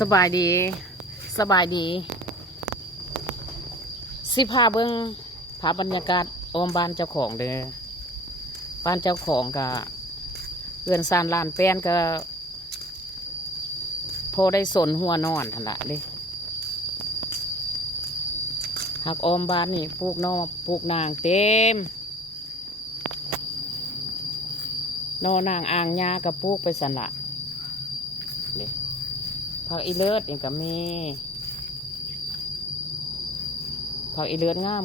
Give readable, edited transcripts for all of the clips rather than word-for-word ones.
สบายดีสบายดีสิพาเบิ้งพาบรรยากาศออมบ้านเจ้าของเด้อบ้านเจ้าของก็เรือนซานลานแป้นก็พอได้สนหัวนอนทันละเลยหากออมบ้านนี่ปลูกนอปลูกนางเต็มนอนางอ่างยากับปลูกไปสันละเลยผักอีเลิศอย่างกับมีผักอีเลิศงาม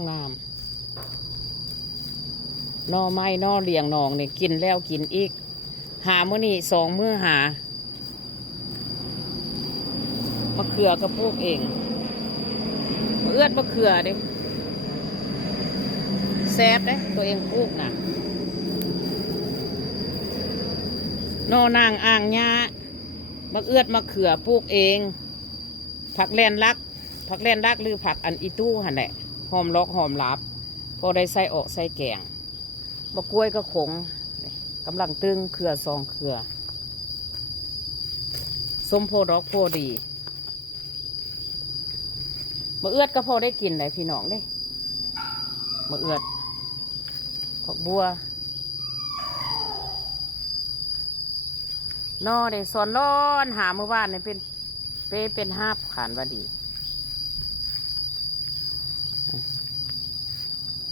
นอไม้นอเลียงนองนี่กินแล้วกินอีกหามื้อนี่2 มื้อหามะเขือก็ปลูกเองมะเอื้อมะเขือเด้แซ่บเด้ตัวเองปลูกน่ะนอนางอ่างยามะเอื้อมะเขือปลูกเองผักแลนลักหรือผักอันอีตู้หันแหละหอมลอกหอมลาบพอได้ใส่ออกใส่แกงบะกล้วยก็ขงกำลังตึงเขือ2 เขือส้มโพดอกโพดีมะเอื้อก็พอได้กินเลยพี่น้องเด้มะเอื้อผักบัวนอเด็สอนร้อนหาเมื่อวานเนี่ยเป็นห้าบขานว่าดี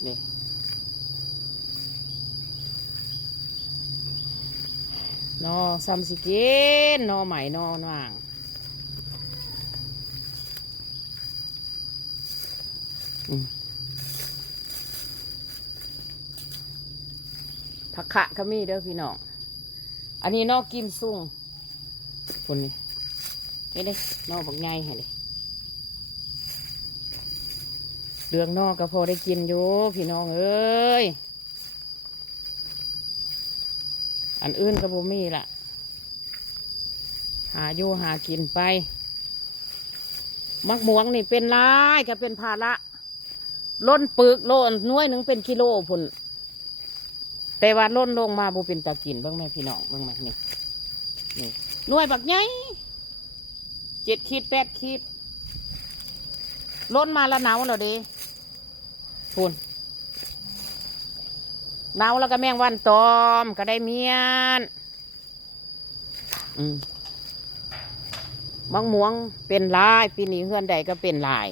นี่นอซัมสิเกนนอใหม่นอนว่างผักขะก็มีเด้อพี่น้องอันนี้นอกกิมซุ่งคนนี้นี่เด้นอกบักใหญ่ให้ดิเรื่องนอกก็พอได้กินอยู่พี่น้องเอ้ยอันอื่นก็บ่มีละหาอยู่หากินไปมักม่วงนี่เป็นร้ายก็เป็นภาระล้นปึกโลน้วยหนึ่งเป็นกิโลพุ่นแต่ว่าล้นลงมาบ่เป็นตากินบ้างไหมพี่น้องบ้างไหมนี่หน่วยบักใหญ่7 ขีด 8 ขีดล้นมาแล้วหนาวแล้วดิพุ่นหนาวแล้วก็แมงวันตอมก็ได้เมียนมังม่วงเป็นลายปีนี้เฮือนใดก็เป็นลาย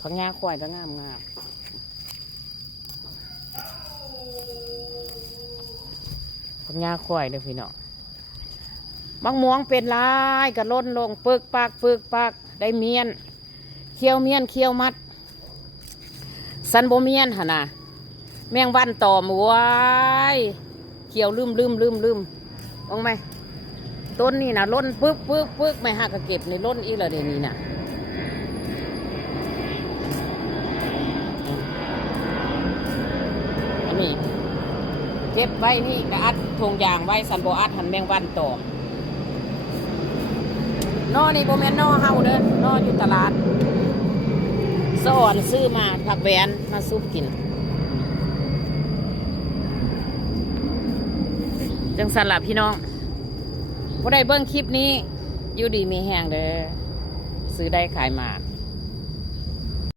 ผักงาควายก็งามผักงาควายเด้อพี่น้องมังม่วงเป็นลายก็ล้นลงปึกปักได้เมียนเคี้ยวเมียนเคี้ยวมัดสันโบเมียนหะนะแมงวันตอมว้ายเขียวลืมมองไหมต้นนี่นะล้นปึกไม่หักกระเก็บในล้นอีละเดี๋ยวนี้นะอันนี้เก็บไว้นี่กระอัดทงยางไว้สันโบอัดหันแมงวันตอมนอนี่โบแมนนอเฮาเด้อนออยู่ตลาดสอนซื้อมาผักแหวนมาซุปกินจังสันหลับพี่น้องพอได้เบิ้งคลิปนี้อยู่ดีมีแห้งเด้อซื้อได้ขายมา